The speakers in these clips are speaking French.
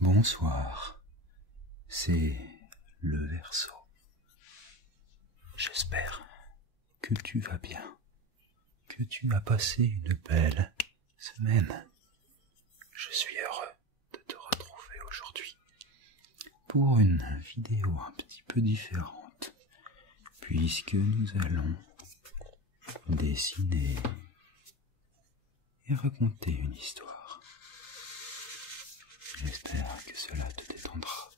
Bonsoir, c'est le Verseau. J'espère que tu vas bien, que tu as passé une belle semaine. Je suis heureux de te retrouver aujourd'hui pour une vidéo un petit peu différente, puisque nous allons dessiner et raconter une histoire. J'espère que cela te détendra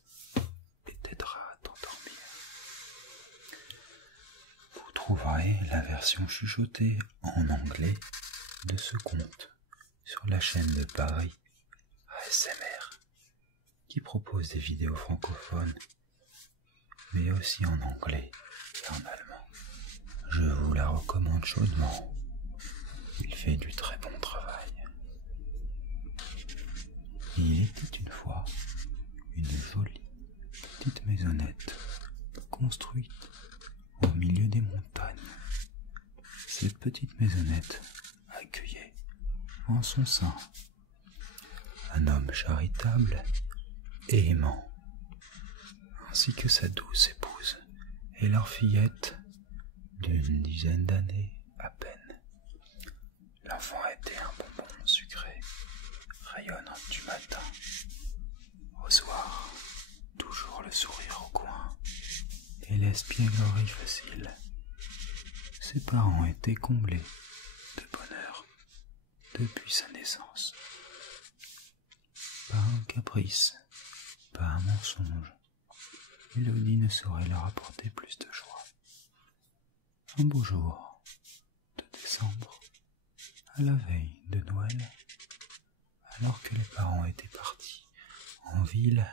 et t'aidera à t'endormir. Vous trouverez la version chuchotée en anglais de ce conte sur la chaîne de Paris ASMR, qui propose des vidéos francophones, mais aussi en anglais et en allemand. Je vous la recommande chaudement. Il fait du très bon travail. Il était une fois une jolie petite maisonnette construite au milieu des montagnes. Cette petite maisonnette accueillait en son sein un homme charitable et aimant, ainsi que sa douce épouse et leur fillette d'une dizaine d'années à peine. L'enfant était un bonbon sucré, rayonnant du matin au soir, toujours le sourire au coin et l'espièglerie facile. Ses parents étaient comblés de bonheur depuis sa naissance. Pas un caprice, pas un mensonge, Élodie ne saurait leur apporter plus de joie. Un beau jour de décembre, à la veille de Noël, alors que les parents étaient partis en ville,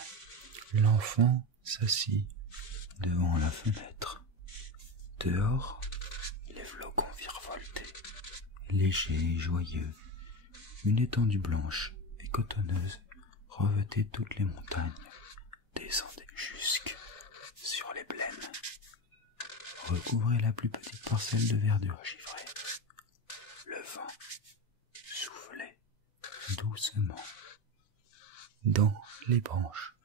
l'enfant s'assit devant la fenêtre. Dehors, les flocons virevoltaient, légers et joyeux. Une étendue blanche et cotonneuse revêtait toutes les montagnes, descendait jusque sur les plaines, recouvrait la plus petite parcelle de verdure givrée. Le vent soufflait doucement dans les branches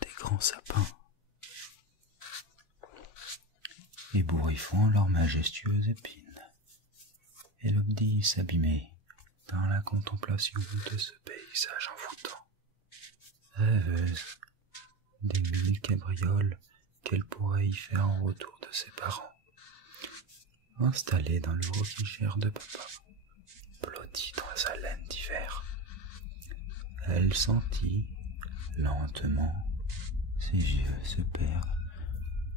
des grands sapins, ébouriffant leurs majestueuses épines. Élodie s'abîmait dans la contemplation de ce paysage envoûtant, rêveuse des 1000 cabrioles qu'elle pourrait y faire en retour de ses parents. Installée dans le rocking-chair de papa, blottie dans sa laine d'hiver, elle sentit lentement ses yeux se perdre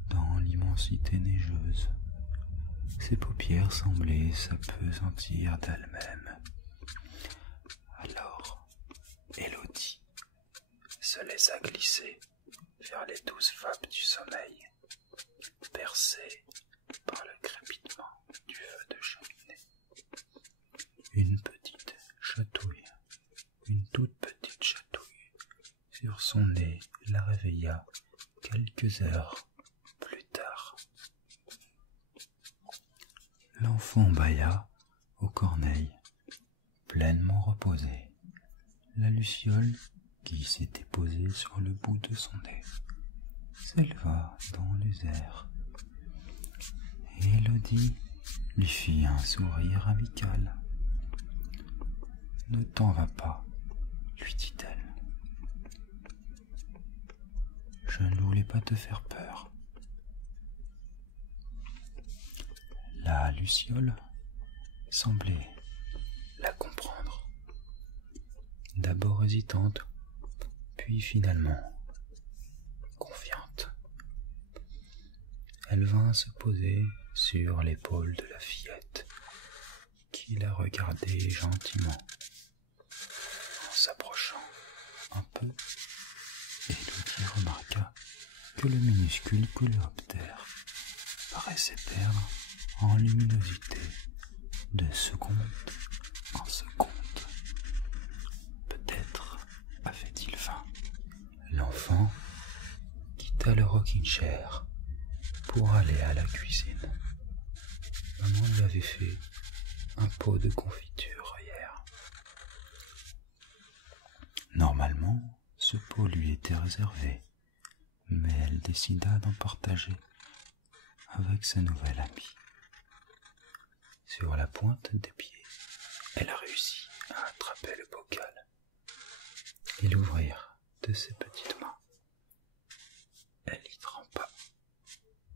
dans l'immensité neigeuse. Ses paupières semblaient s'appesantir d'elles-mêmes. Alors, Élodie se laissa glisser vers les douces vapes du sommeil, bercée par le crépitement du feu de cheminée. Une petite chatouille, une toute petite chatouille sur son nez la réveilla quelques heures plus tard. L'enfant bâilla aux corneilles, pleinement reposée. La luciole, qui s'était posée sur le bout de son nez, s'éleva dans les airs. Et Élodie lui fit un sourire amical. « Ne t'en va pas, lui dit-elle. Je ne voulais pas te faire peur. » La luciole semblait la comprendre. D'abord hésitante, puis finalement confiante. Elle vint se poser sur l'épaule de la fillette, qui la regardait gentiment. En s'approchant un peu, Élodie remarqua que le minuscule coléoptère paraissait perdre en luminosité de seconde en seconde. Peut-être avait-il faim. L'enfant quitta le rocking-chair pour aller à la cuisine. Maman lui avait fait un pot de confiture hier. Normalement, ce pot lui était réservé, mais elle décida d'en partager avec sa nouvelle amie. Sur la pointe des pieds, elle réussit à attraper le bocal et l'ouvrir de ses petites mains. Elle y trempa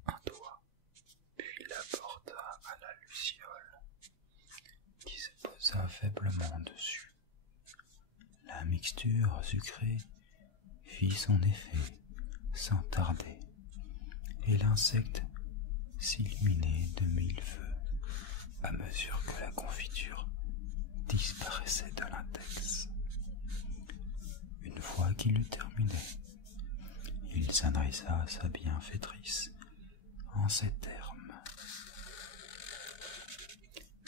un doigt, puis l'apporta à la luciole, qui se posa faiblement dessus. La mixture sucrée fit son effet sans tarder, et l'insecte s'illuminait de mille feux à mesure que la confiture disparaissait de l'index. Une fois qu'il eut terminé, il s'adressa à sa bienfaitrice en ces termes.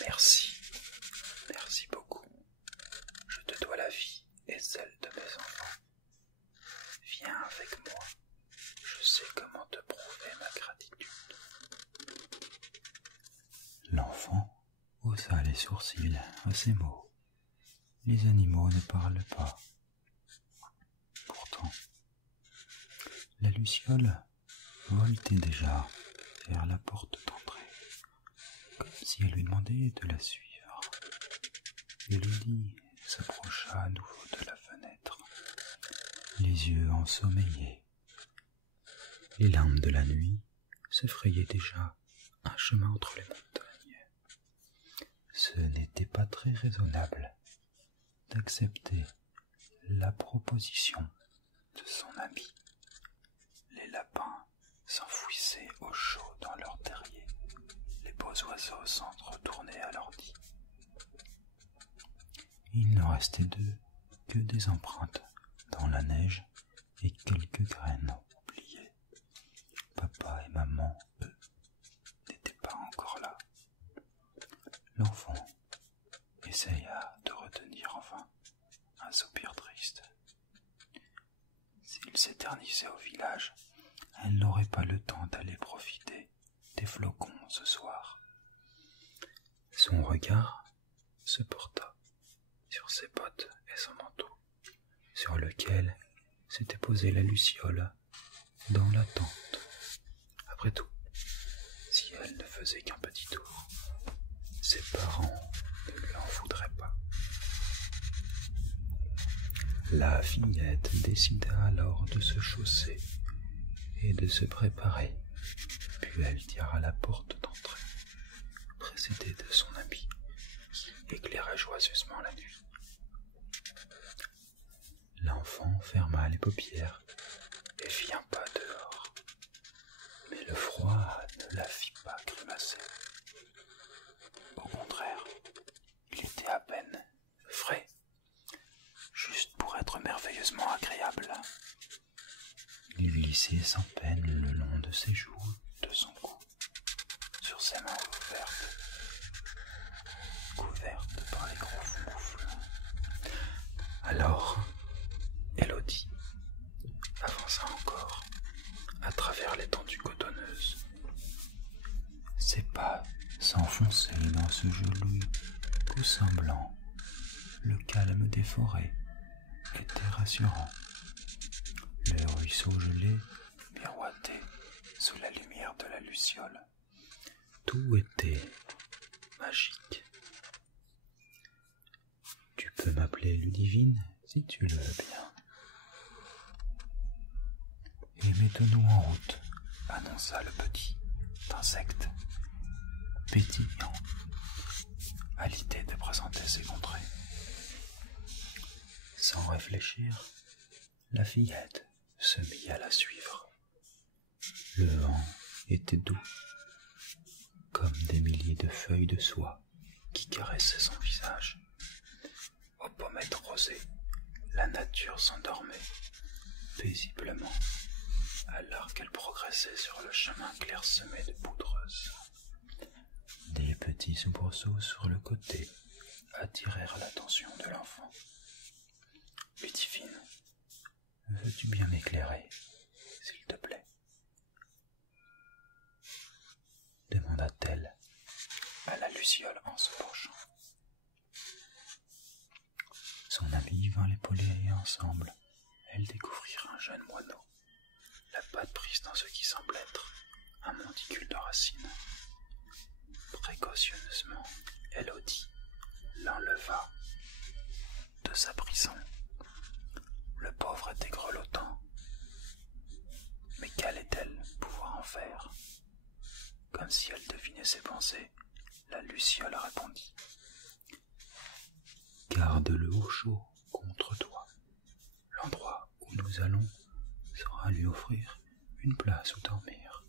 Merci, merci beaucoup. Je te dois la vie et celle de mes enfants. Viens avec moi, je sais comment te prouver ma gratitude. L'enfant haussa les sourcils à ces mots. Les animaux ne parlent pas. Pourtant, la luciole voltait déjà vers la porte d'entrée, comme si elle lui demandait de la suivre. Élodie s'approcha à nouveau de la fenêtre, les yeux ensommeillés. Les larmes de la nuit se frayaient déjà un chemin entre les montagnes. Ce n'était pas très raisonnable d'accepter la proposition de son ami. Les lapins s'enfouissaient au chaud dans leur terrier. Les beaux oiseaux s'entretournaient à leur nid. Il ne restait d'eux que des empreintes dans la neige et quelques graines oubliées. Papa et maman, eux, n'étaient pas encore là. L'enfant essaya de retenir enfin un soupir triste. S'il s'éternisait au village, elle n'aurait pas le temps d'aller profiter des flocons ce soir. Son regard se porta sur ses bottes et son manteau, sur lequel s'était posée la luciole dans la tente. Après tout, si elle ne faisait qu'un petit tour, ses parents ne lui en voudraient pas. La fillette décida alors de se chausser et de se préparer, puis elle tira la porte d'entrée, précédée de son ami, qui éclairait joyeusement la nuit. L'enfant ferma les paupières et fit un pas dehors, mais le froid ne la fit pas grimacer. Au contraire, il était à peine frais, juste pour être merveilleusement agréable. Il glissait sans peine le long de ses joues, de son cou, sur ses mains couvertes par les gros moufles. Alors, Élodie avança encore à travers l'étendue cotonneuse. Ses pas s'enfonçaient dans ce joli coussin blanc. Le calme des forêts était rassurant. Le ruisseau gelé miroitait sous la lumière de la luciole. Tout était magique. Tu peux m'appeler Ludivine si tu le veux bien. Et mettons-nous en route, annonça le petit insecte, pétillant à l'idée de présenter ses contrées. Sans réfléchir, la fillette se mit à la suivre. Le vent était doux, comme des milliers de feuilles de soie qui caressaient son visage. Aux pommettes rosées, la nature s'endormait paisiblement, alors qu'elle progressait sur le chemin clairsemé de poudreuse. Des petits soubresauts sur le côté attirèrent l'attention de l'enfant. « Ludivine, veux-tu bien m'éclairer, s'il te plaît ?» demanda-t-elle à la luciole en se penchant. Son ami vint l'épauler ensemble, elles découvrirent un jeune moineau, la patte prise dans ce qui semble être un monticule de racines. Précautionneusement, Élodie l'enleva de sa prison. Le pauvre était grelottant. Mais qu'allait-elle pouvoir en faire? Comme si elle devinait ses pensées, la luciole répondit. Garde-le au chaud contre toi. L'endroit où nous allons sera lui offrir une place où dormir.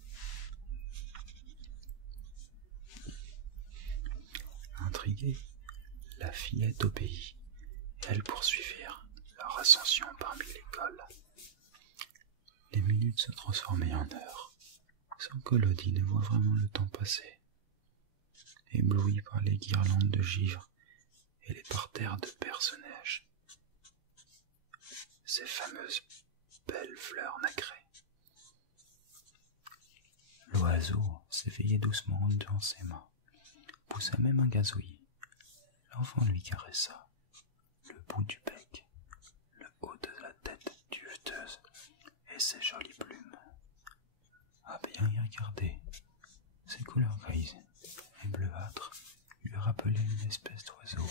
Intriguée, la fillette obéit, et elles poursuivirent leur ascension parmi les cols. Les minutes se transformaient en heures, sans qu'Élodie ne voie vraiment le temps passer. Éblouie par les guirlandes de givre et les parterres de perce-neige, ces fameuses belles fleurs nacrées. L'oiseau s'éveillait doucement dans ses mains, poussa même un gazouillis. L'enfant lui caressa le bout du bec, le haut de la tête duveteuse et ses jolies plumes. À bien y regarder, ses couleurs grises et bleuâtres lui rappelaient une espèce d'oiseau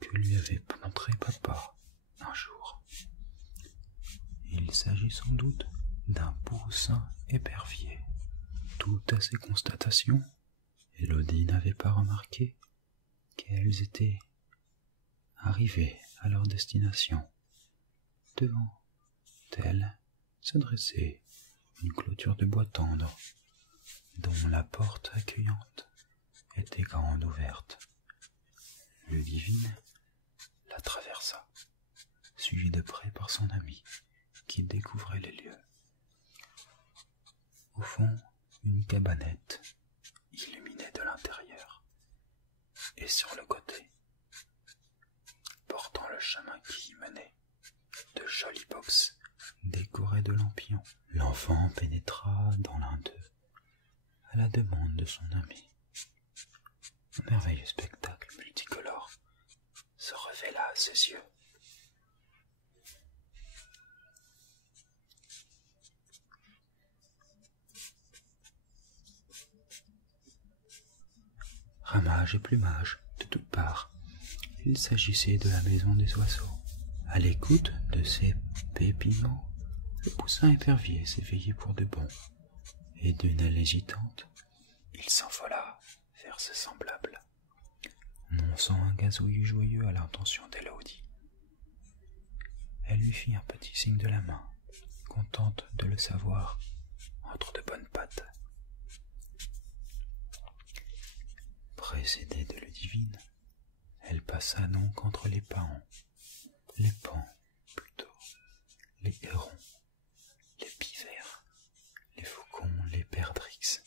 que lui avait montré papa un jour. Il s'agit sans doute d'un poussin épervier. Tout à ces constatations, Élodie n'avait pas remarqué qu'elles étaient arrivées à leur destination. Devant elle se dressait une clôture de bois tendre, dont la porte accueillante était grande ouverte. Ludivine la traversa, suivie de près par son ami, qui découvrait les lieux. Au fond, une cabanette, illuminée de l'intérieur, et sur le côté, portant le chemin qui y menait, de jolies boxes décorées de lampions. L'enfant pénétra dans l'un d'eux, à la demande de son ami. Un merveilleux spectacle multicolore se révéla à ses yeux. Ramages et plumages de toutes parts. Il s'agissait de la maison des oiseaux. À l'écoute de ces pépiments, le poussin épervier s'éveillait pour de bon, et d'une aile hésitante, il s'envola vers ses semblables, annonçant un gazouillis joyeux à l'intention d'Élodie. Elle lui fit un petit signe de la main, contente de le savoir entre de bonnes pattes. Précédée de Ludivine, elle passa donc entre les paons, les pans plutôt, les hérons, les pivers, les faucons, les perdrix,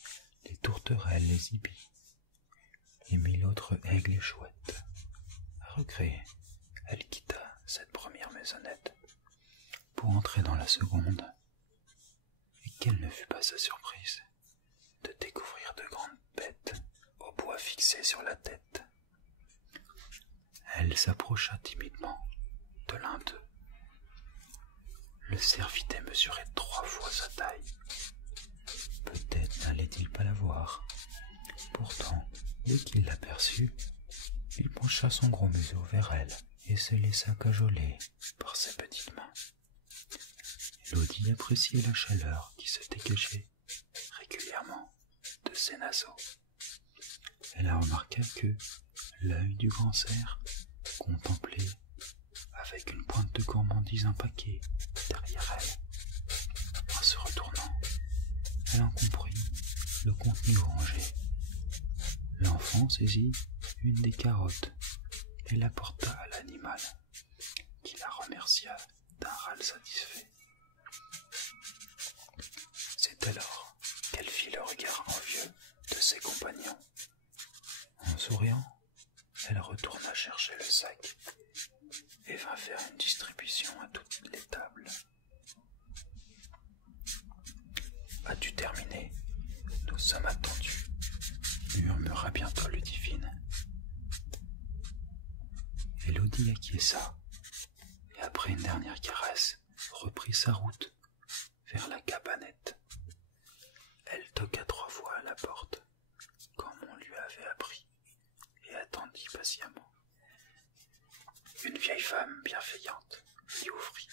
les tourterelles, les ibis, et mille autres aigles et chouettes. À regret, elle quitta cette première maisonnette pour entrer dans la seconde, et quelle ne fut pas sa surprise de découvrir de grandes bêtes au bois fixé sur la tête. Elle s'approcha timidement de l'un d'eux. Le cervidé mesurait 3 fois sa taille. Peut-être n'allait-il pas la voir. Pourtant, dès qu'il l'aperçut, il pencha son gros museau vers elle et se laissa cajoler par ses petites mains. Élodie appréciait la chaleur qui se dégageait régulièrement de ses naseaux. Elle a remarqué que l'œil du grand cerf contemplait avec une pointe de gourmandise un paquet derrière elle. En se retournant, elle en comprit le contenu rangé. L'enfant saisit une des carottes et la porta à l'animal, qui la remercia d'un râle satisfait. C'est alors qu'elle fit le regard envieux de ses compagnons. En souriant, elle retourna chercher le sac et vint faire une distribution à toutes les tables. « As-tu terminé? Nous sommes attendus, » murmura bientôt Ludivine. Élodie acquiesça et après une dernière caresse, reprit sa route vers la cabanette. Elle toqua 3 fois à la porte, comme on lui avait appris, et attendit patiemment. Une vieille femme bienveillante lui ouvrit.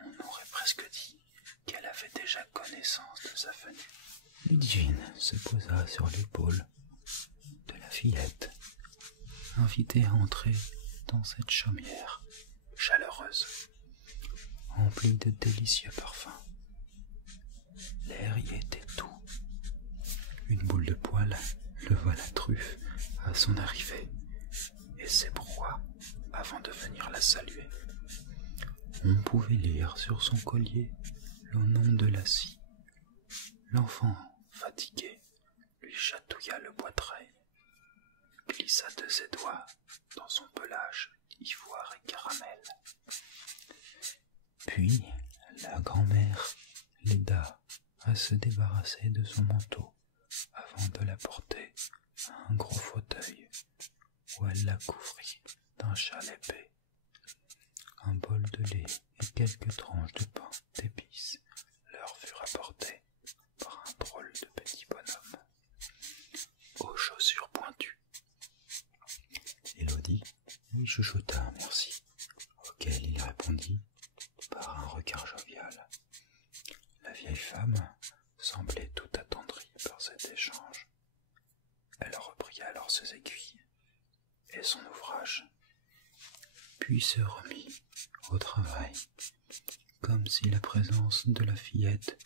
On aurait presque dit qu'elle avait déjà connaissance de sa venue. Ludivine se posa sur l'épaule de la fillette, invitée à entrer dans cette chaumière chaleureuse, remplie de délicieux parfums. L'air y était doux. Une boule de poil leva la truffe à son arrivée et s'ébroua avant de venir la saluer. On pouvait lire sur son collier le nom de la scie. L'enfant, fatigué, lui chatouilla le poitrail, glissa de ses doigts dans son pelage ivoire et caramel. Puis la grand-mère l'aida à se débarrasser de son manteau avant de la porter à un gros fauteuil où elle la couvrit d'un châle épais. Un bol de lait et quelques tranches de pain d'épices leur furent apportés par un drôle de petit bonhomme aux chaussures pointues. Élodie lui chuchota un merci, auquel il répondit par un regard jovial. La vieille femme semblait tout attendrie par cet échange. Elle reprit alors ses aiguilles et son ouvrage, puis se remit au travail, comme si la présence de la fillette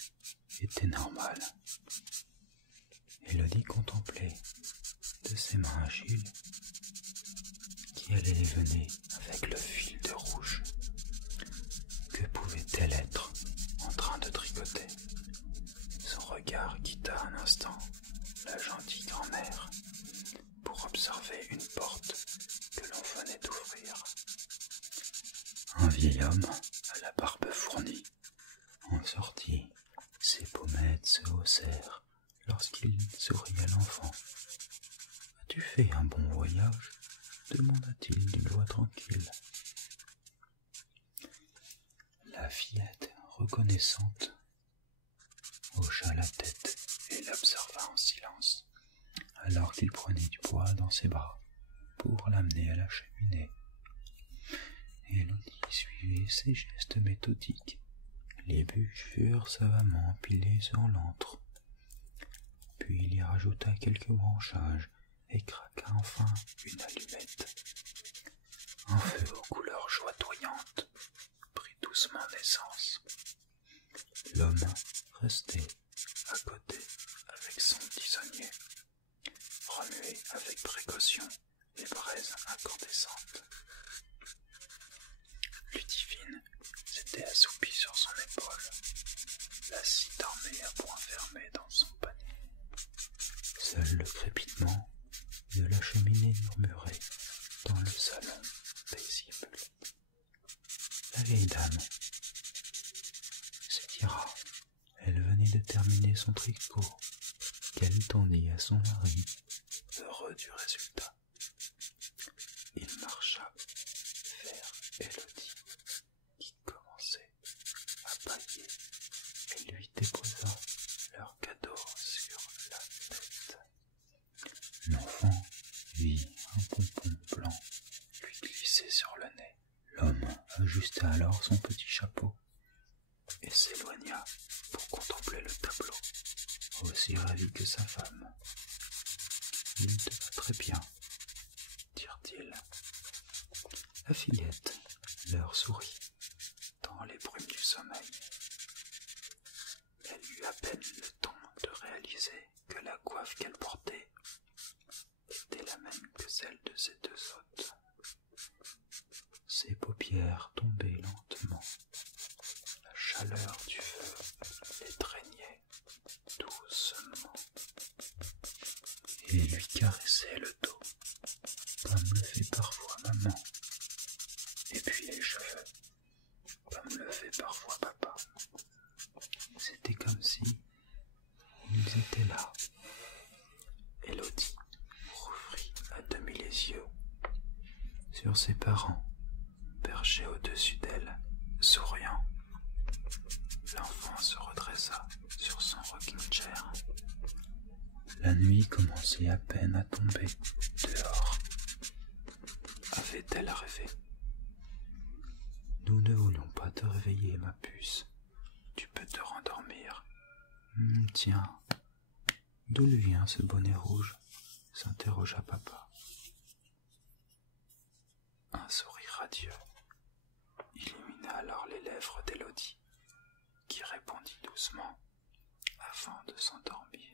était normale. Élodie contemplait de ses mains agiles qui allaient et venaient avec le fil de rouge. Que pouvait-elle être en train de tricoter? Son regard quitta un instant la gentille grand-mère pour observer une porte que l'on venait d'ouvrir. Un vieil homme à la barbe fournie en sortit. Ses pommettes se haussèrent lorsqu'il sourit à l'enfant. « As-tu fait un bon voyage ?» demanda-t-il d'une voix tranquille. La fillette, reconnaissante, hocha la tête et l'observa en silence, alors qu'il prenait du bois dans ses bras pour l'amener à la cheminée. Élodie suivait ses gestes méthodiques. Les bûches furent savamment empilées sur l'antre. Puis il y rajouta quelques branchages et craqua enfin une allumette. Un feu aux couleurs joyeuses prit doucement naissance. L'homme restait à côté avec son tisonnier, remuait avec précaution les braises incandescentes. Ludivine s'était assoupie sur son épaule, la scie dormait à point fermé dans son panier. Seul le crépitement de la cheminée murmurait dans le salon paisible. La vieille dame s'étira. Elle venait de terminer son tricot, qu'elle tendit à son mari, heureux du résultat. Il marcha vers Élodie, qui commençait à bâiller, et lui déposa leur cadeau sur la tête. L'enfant vit un pompon blanc lui glisser sur le nez. L'homme ajusta alors son petit chapeau et s'éloigna pour contempler le tableau, aussi ravi que sa femme. « Il te va très bien, » dirent-ils. La fillette leur sourit dans les brumes du sommeil. Elle eut à peine le temps de réaliser que la coiffe qu'elle portait était la même que celle de ses 2 hôtes. Ses paupières tombaient lentement. La chaleur du feu l'étreignait doucement et lui caressait le dos, comme le fait parfois maman, et puis les cheveux, comme le fait parfois papa. C'était comme si ils étaient là. Élodie rouvrit à demi les yeux sur ses parents, père marchait au-dessus d'elle, souriant. L'enfant se redressa sur son rocking-chair. La nuit commençait à peine à tomber dehors. Avait-elle rêvé? Nous ne voulions pas te réveiller, ma puce. Tu peux te rendormir. Tiens, d'où lui vient ce bonnet rouge? S'interrogea papa. Un sourire radieux illumina alors les lèvres d'Élodie, qui répondit doucement avant de s'endormir.